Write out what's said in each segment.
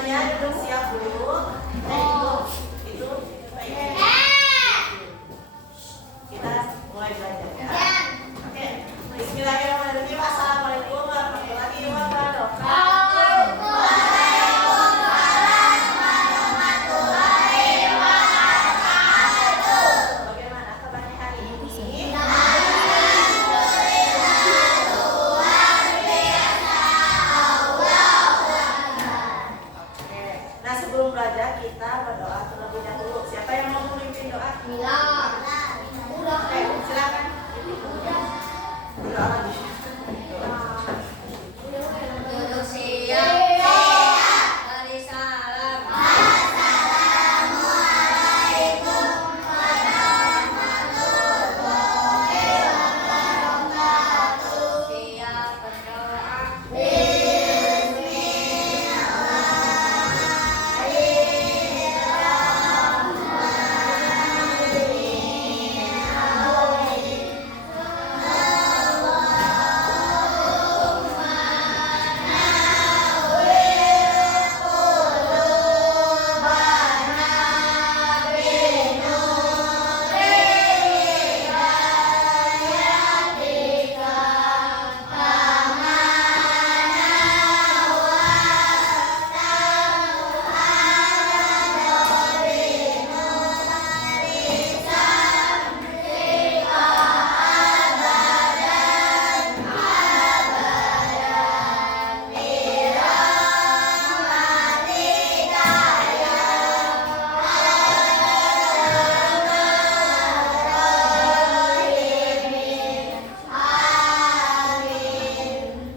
Semuanya duduk siap dulu. Itu kita mulai belajar ya. Oke. Bismillahirrahmanirrahim. Assalamualaikum warahmatullahi wabarakatuh. Bagaimana kabarnya hari ini? Oke. Nah, sebelum belajar kita berdoa terlebih dahulu. Siapa yang mau memimpin doa? Oke, silakan. Berdoa lagi. Duduk siap. Beri salam. Siap berdoa.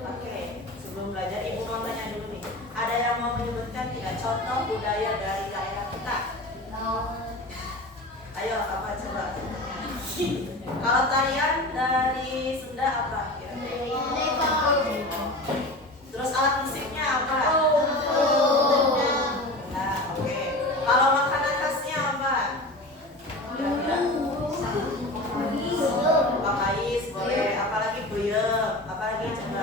Oke, sebelum belajar Ibu mau tanya dulu nih. Ada yang mau menyebutkan tidak contoh budaya dari daerah kita? Ayo, apa coba? Kalau tarian dari Sunda apa? Terus alat musiknya apa? Nah, oke. Kalau makanan khasnya apa? Kira-kira? Pakais, boleh. Apalagi buyem. Apalagi coba?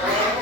Boleh.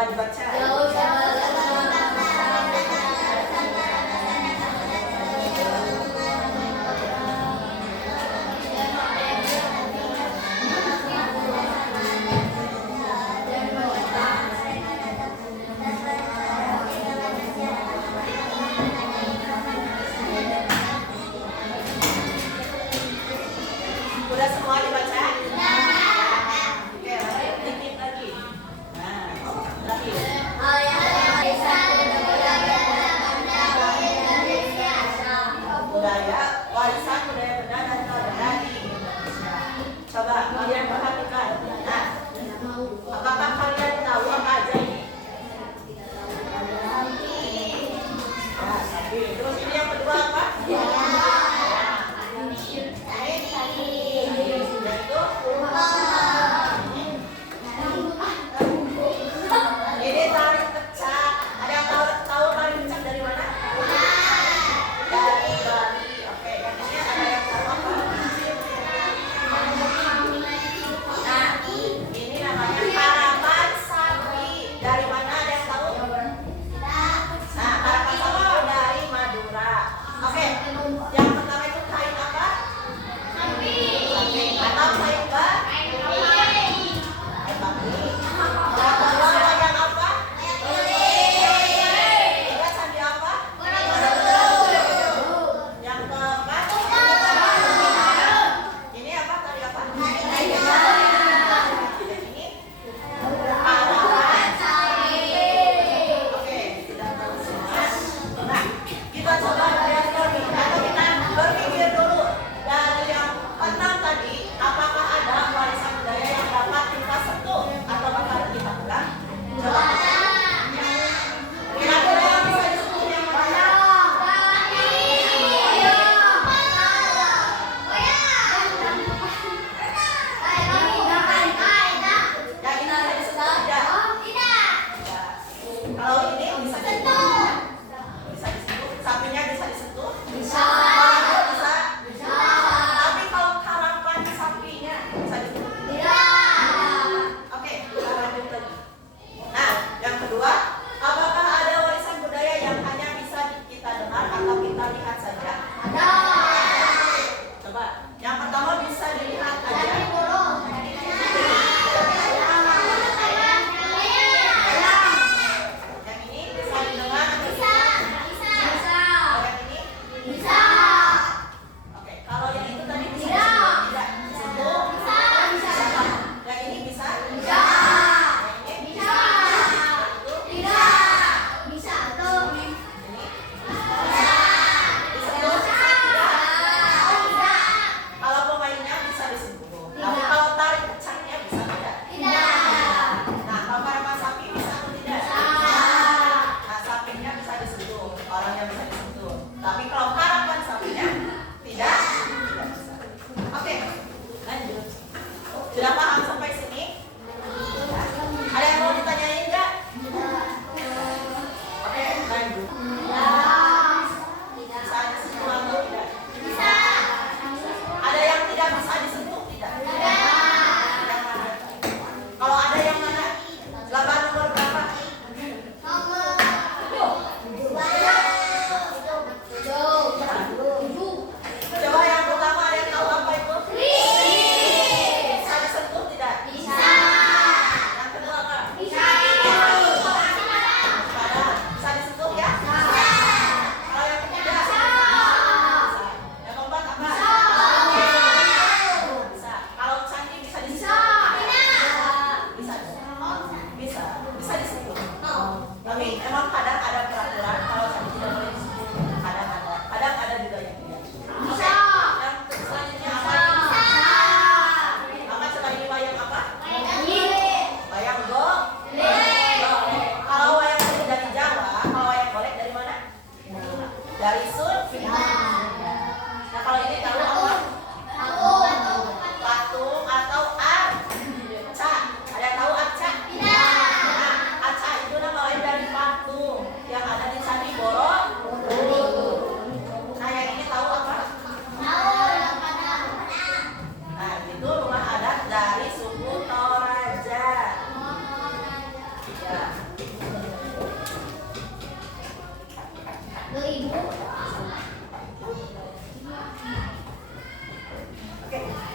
Coba dibaca. Jauh Udah semua dibaca? Oke, titip lagi. Nah, lagi.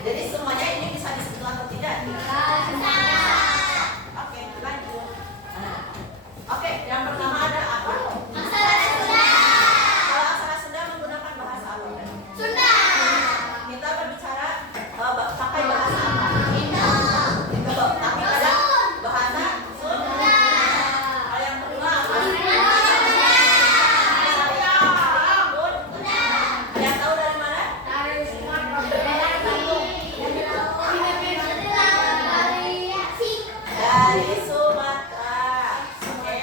Jadi semuanya ini bisa disentuh atau tidak? Oke, lanjut. Nah, oke, yang pertama ada apa? Kalau aksara Sunda menggunakan bahasa apa? Kita berbicara pakai bahasa apa? Indo. Tapi kadang bahasa Sunda. Kalau yang kedua apa? Ada yang tahu dari mana? Dari Sumatera. Oke.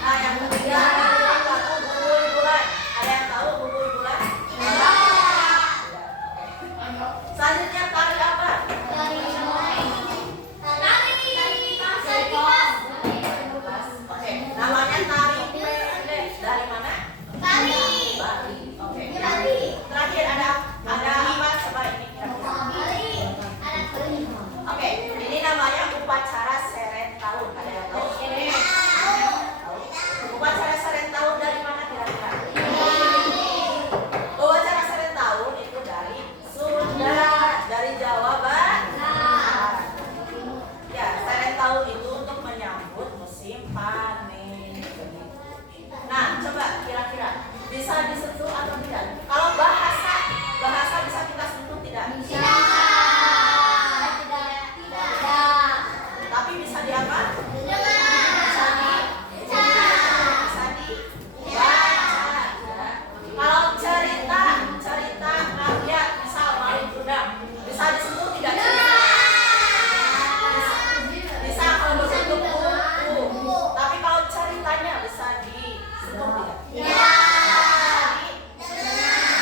Nah, yang ketiga lagu Bubui Bulan. Ada yang tahu Bubui Bulan? Tidak. Oke. Selanjutnya tari apa? Oke. Namanya tari pendek. Dari mana? Bali. Oke. Terakhir ada apa? Coba ini kira-kira. Oke. Ini namanya upacara seret tahun. Ada yang tahu? Tahu. Upacara seret tahun dari mana kira-kira? Upacara seret tahun itu dari Sunda, dari Jawa Barat. Ya, seret tahun itu untuk menyambut musim panen. Nah, coba kira-kira bisa disentuh atau tidak? Kalau bahasa bisa kita sentuh tidak? Tapi bisa di apa? Bisa dibaca. Ya. Kalau cerita rakyat misal Malin Kundang bisa disentuh tidak? Bisa kalau berbentuk buku. Tapi kalau ceritanya bisa disentuh tidak?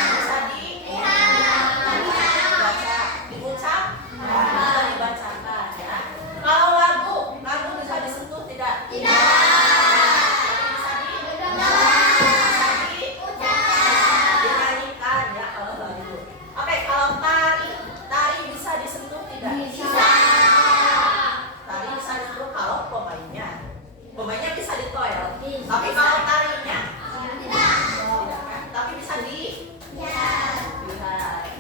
Bisa dibaca, diucap, atau dibacakan ya. Kalau lagu bisa disentuh tidak? Bisa dinyanyikan ya kalau lagu. Oke, kalau tari bisa disentuh tidak? Tari bisa disentuh kalau pemainnya bisa ditoel. Tapi kalau tarinya tidak kan? Tapi bisa dilihat.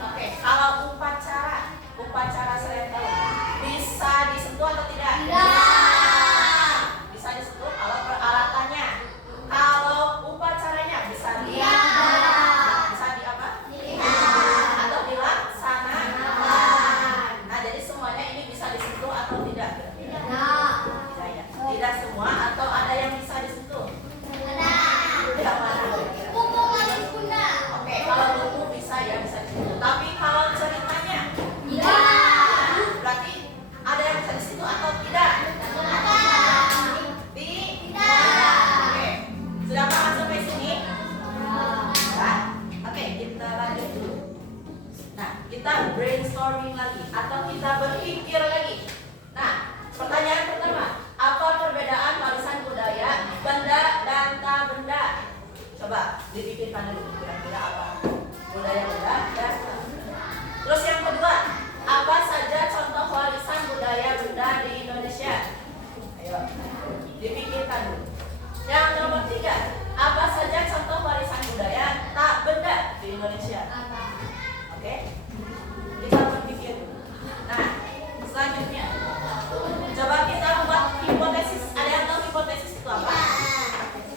Oke, kalau upacara seret tahun bisa disentuh atau tidak? Bisa disentuh kalau peralatannya. Kalau upacaranya bisa di apa? Atau dilaksanakan. Nah, jadi semuanya ini bisa disentuh atau tidak? Tidak ya. Tidak semua atau ada yang bisa disentuh? Yang mana? Oke, kalau buku bisa disentuh. Tapi kalau ceritanya berarti ada yang bisa disentuh atau tidak? Tidak. Oke. Sudah paham sampai sini? Ya. Oke, kita lanjut dulu. Nah, kita brainstorming lagi atau kita berpikir lagi. Nah, pertanyaan pertama, apa perbedaan warisan budaya benda dan tak benda? Coba dipikirkan dulu kira-kira apa budaya benda dan tak benda. Terus yang kedua, apa saja contoh warisan budaya benda di Indonesia? Ayo, dipikirkan dulu. Yang nomor 3, apa saja contoh warisan budaya tak benda di Indonesia? Oke, kita berpikir dulu. Nah, selanjutnya, coba kita membuat hipotesis. Ada yang tahu hipotesis itu apa?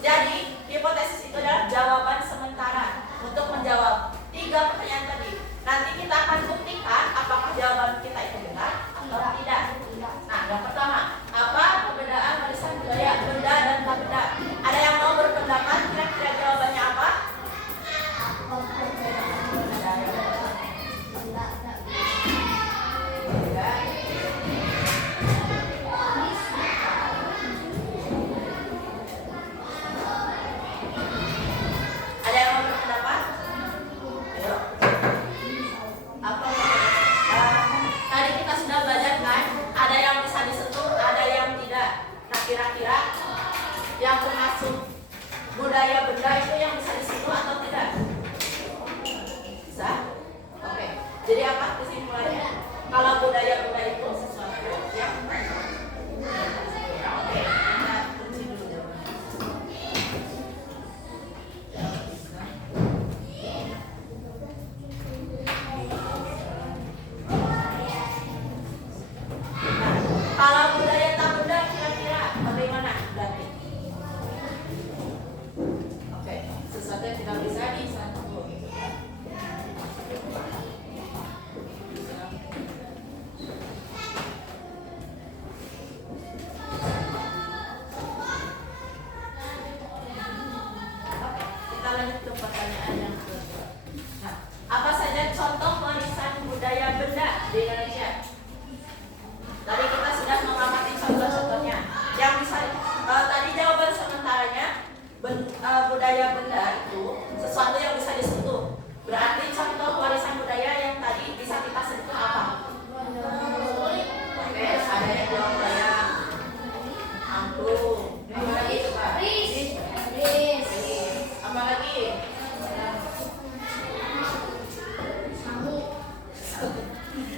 Jadi, hipotesis itu adalah jawaban sementara untuk menjawab 3 pertanyaan tadi. Nanti kita akan buktikan apakah jawaban kita itu benar atau tidak. Nah, yang pertama, apa perbedaan warisan budaya benda dan tak benda? Ada yang mau berpendapat kira-kira jawabannya apa? Ada yang mau berpendapat? Ayo. Apa tadi kita sudah belajar kan? Ada yang bisa disentuh, ada yang tidak. Nah, kira-kira yang termasuk budaya benda itu yang bisa disentuh atau tidak? Bisa? Oke. Jadi apa kesimpulannya? Kalau budaya benda itu sesuatu yang oke, kita kunci dulu jawabannya. di Indonesia? Tadi kita sudah mengamati contoh-contohnya. Yang bisa tadi jawaban sementaranya budaya benda itu sesuatu yang bisa disentuh. Berarti contoh warisan budaya yang tadi bisa kita sentuh apa? Oke, ada yang jawab budaya angklung. Apa lagi coba? Apa lagi?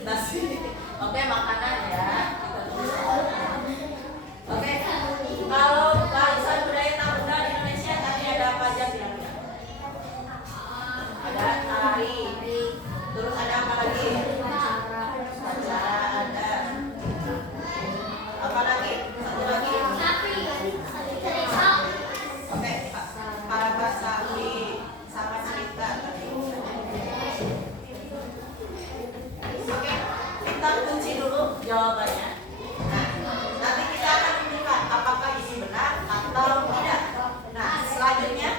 Nasi. Oke, makanan ya. Oke, kalau warisan budaya tak benda di Indonesia tadi ada apa aja kira-kira? Ada tari. Terus ada apa lagi? Baca ada. Apa lagi? Satu lagi. Oke, para sapi sama cerita tadi. Oke, kita kunci dulu jawabannya. Nah, nanti kita akan menunjukkan apakah ini benar atau tidak. Nah, selanjutnya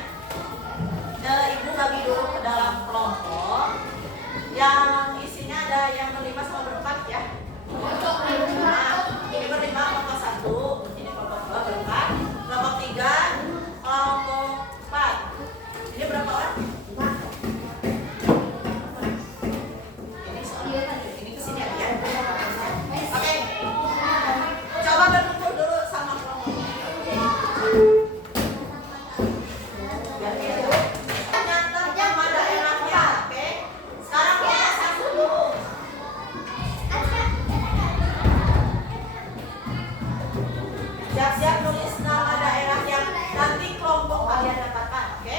Ibu bagi dulu ke dalam kelompok yang isinya ada yang berlima sama berempat ya. Nah, ini berlima kelompok 1, ini kelompok 2 berempat, kelompok 3, kelompok 4. Ini berapa orang? Ini soalnya ini kesini aja ya. Oke. Coba berkumpul dulu sama kelompok. Ternyata nama daerahnya, oke? Sekarang kelompok 1 dulu. Siap-siap nulis nama daerah yang nanti kelompok kalian dapatkan, oke?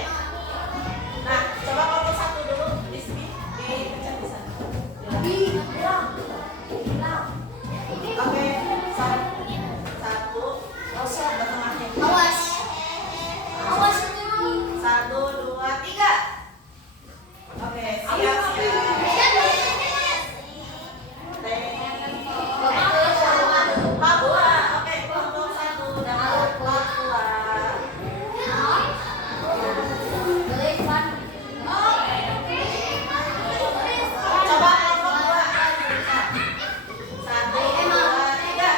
Nah, coba kelompok 1 dulu di sini, dipencet di sana. Oke, satu, ke tengahnya. Awas dulu. 1, 2, 3. Oke, siap-siap. Papua, oke, kelompok 1 dapat Papua. Coba kelompok 2 lagi. 1, 2, 3.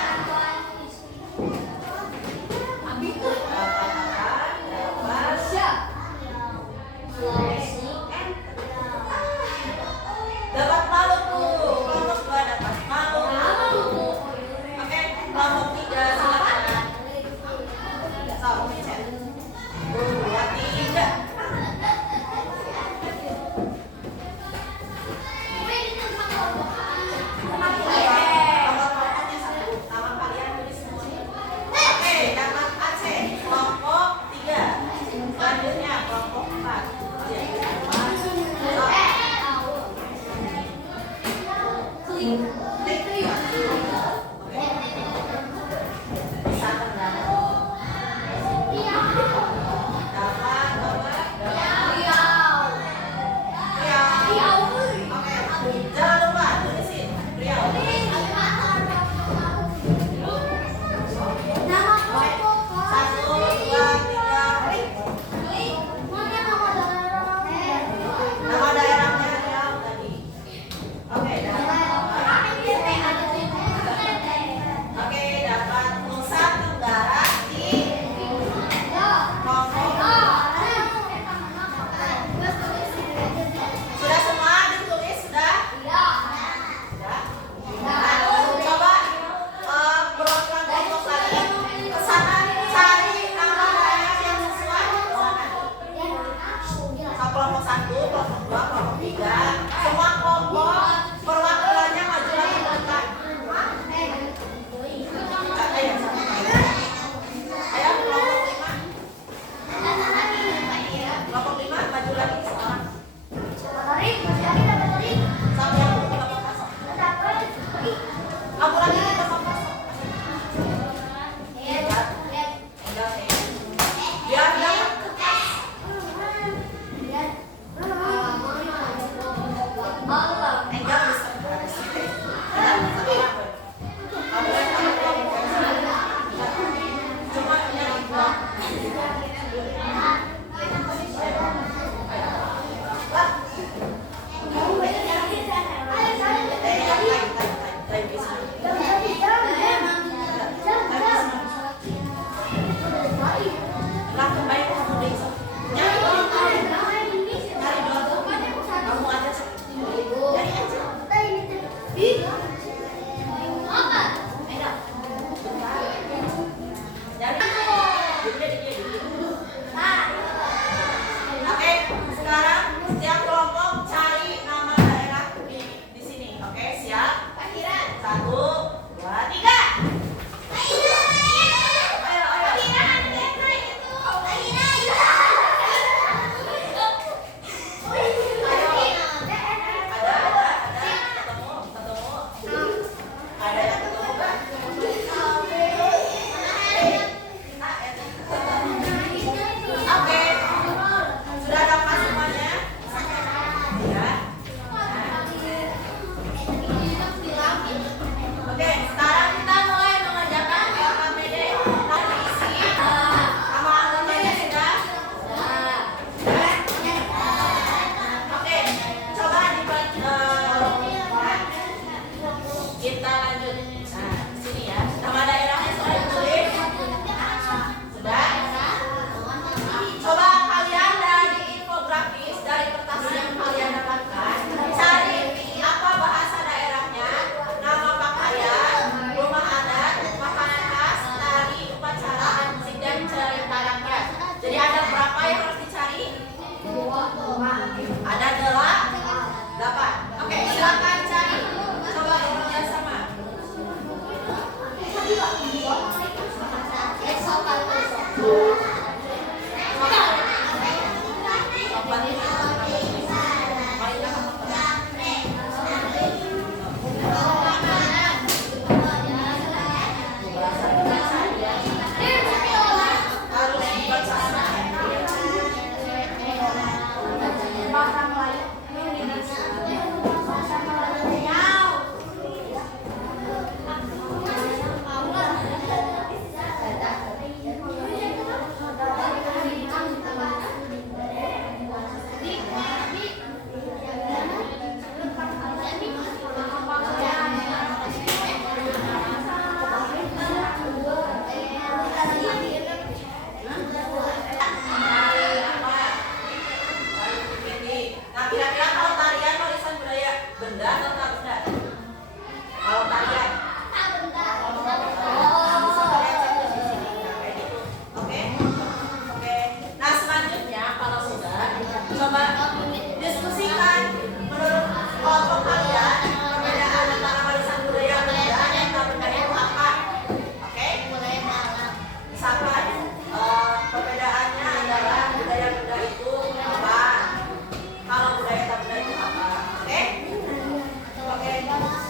Dapat Maluku. Kelompok 2 dapat Maluku. Oke, kelompok 3 silakan. So, pencet. 2, 3. Kelompoknya 1. Nama kalian tulis semuanya. Oke, dapat Aceh. Kelompok 3. Selanjutnya kelompok 4. Bisa terdapat. Dapat Riau. Oke, jangan lupa tulisin Riau. Satu, dua, tiga, klik. Nama daerahnya Riau tadi. Oke, dapat.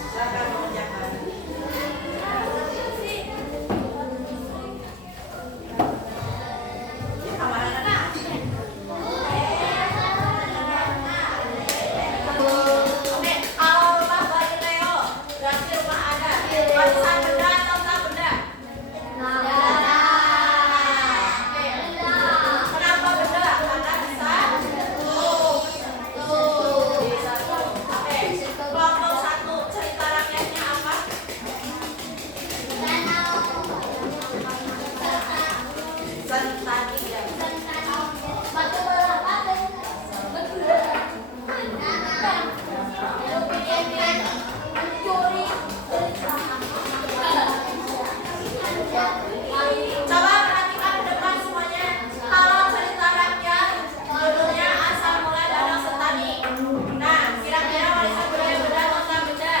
Silakan mengerjakan. Ya, kamaran anak. Oke, kalau rumah bayi Leo, berarti rumah ada. Warisan benda atau tak benda? Oke. Kenapa benda? Karena bisa tuh. Bisa tuh. Oke. Kelompok 1, cerita rakyatnya apa? Sentani ya. Coba perhatikan ke depan semuanya. Kalau cerita rakyat, judulnya asal mula Danau Sentani. Nah, kira-kira warisan budaya benda atau tak benda?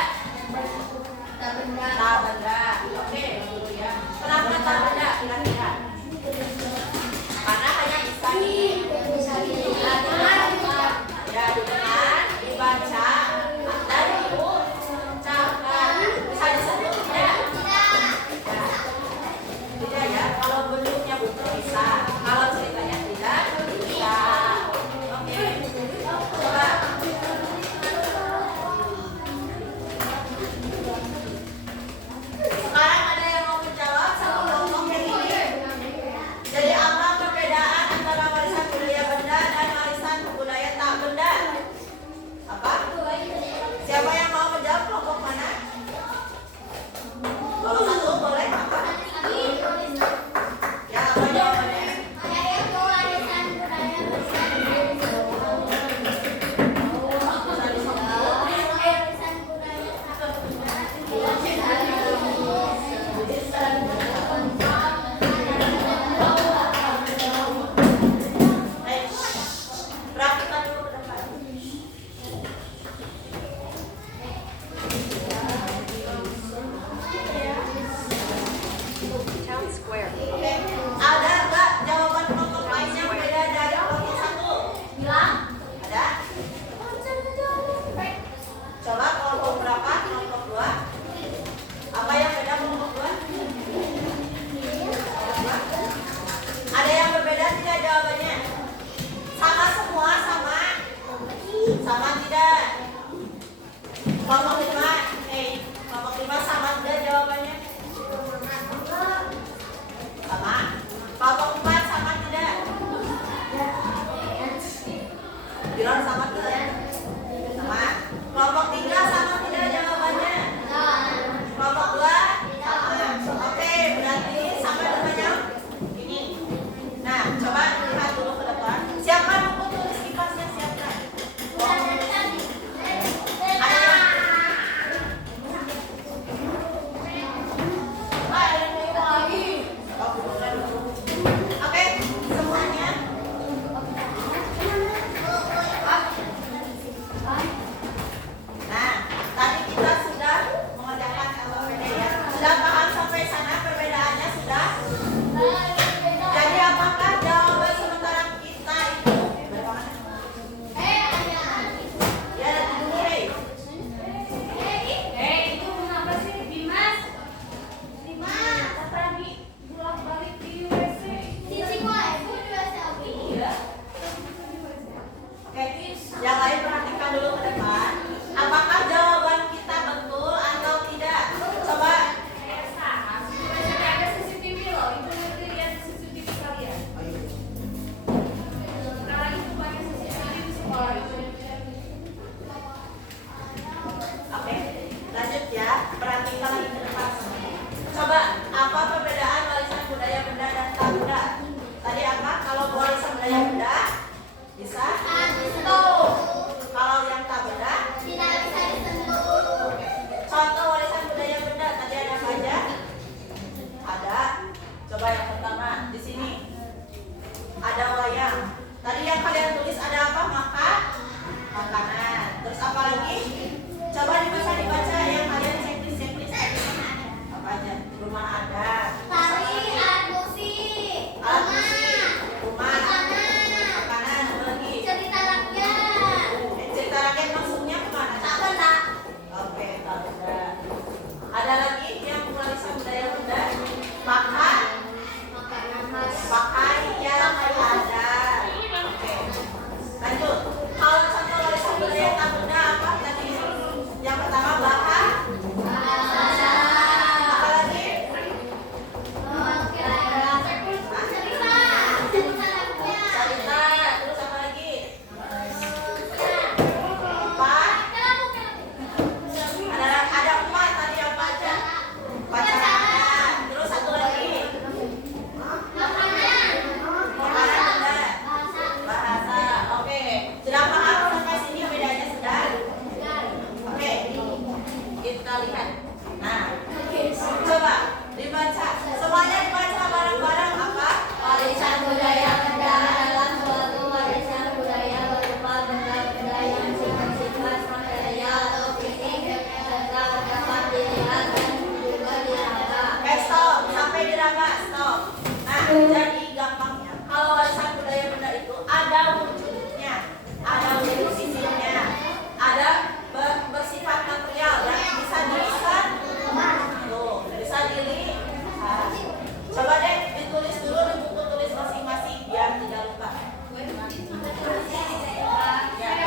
Tak benda. Oke, dulu ya. Kenapa tak benda kira-kira? Karena hanya bisa ya didengar, dibaca, dan diucapkan. Bisa disebut tidak? Tidak ya, kalau bentuknya betul bisa, kalau ceritanya tidak bisa. Oke, coba. Sekarang ada yang mau menjawab sama kelompok yang ini. Jadi apa perbedaan antara warisan budaya benda dan warisan budaya tak benda? Apa? Siapa yang mau menjawab, kelompok mana? Kalau satu boleh apa? Ya, apa jawabannya? Bisa disebut. Perhatikan dulu ke depan. Oke, ada nggak jawaban kelompok lain yang beda dari kelompok 1? Ada? Coba kelompok berapa? Kelompok 2? Apa yang beda kelompok 2? Ada yang berbeda tidak jawabannya? Sama semua, sama? Sama tidak? Kelompok 5, kelompok 5 sama tidak jawabannya? Sama. Kelompok 4 sama tidak? Bilang sama tidak? Sama. Kelompok 3 sama tidak jawabannya? Kelompok 2 sama. Oke, berarti sama dengan yang ini. Nah, coba lihat dulu ke depan. Siapkan buku tulis kipasnya, siapkan. Ada yang oke, semuanya. Nah, tadi kita sudah mengerjakan LPD ya. Sudah paham sampai sana perbedaannya sudah? Jadi apakah jawaban sementara kita itu? Ya, ada dulu, hey. Oke, yang lain perhatikan dulu ke depan. Apakah jawaban kita betul atau tidak? Coba. Oke, lanjut ya. Perhatikan lagi ke depan. Coba, apa perbedaan warisan budaya benda dan tak benda? Tadi apa? Kalau warisan budaya benda bisa? Kalau yang tak benda? Contoh warisan budaya benda tadi ada apa aja? Ada. Coba yang pertama di sini ada wayang. Tadi yang kalian tulis ada apa? Makanan. Terus apa lagi? Coba dibaca yang kalian checklist apa aja? Rumah adat. kita lihat. Nah, coba dibaca. Semuanya dibaca bareng-bareng apa? Warisan budaya negara adalah suatu warisan budaya berupa benda-benda yang bersifat material atau fisik serta dapat dilihat dan juga diraba. Stop, sampai diraba, stop. Nah, jadi gampangnya, kalau warisan budaya benda itu ada wujudnya, ada wujud fisiknya, ada bersifat material yang bisa dilihat. Tuh, bisa dilihat. Coba deh ditulis dulu di buku tulis masing-masing biar tidak lupa. Ya.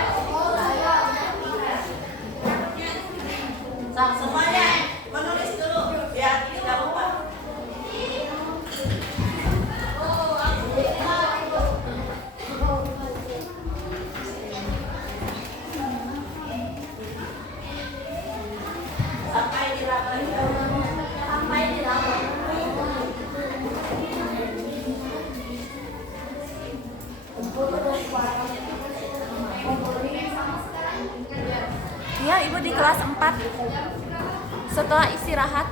Semuanya menulis dulu biar tidak lupa. Sampai diraba ya. Sampai diraba. Iya, Ibu di kelas 4. Setelah istirahat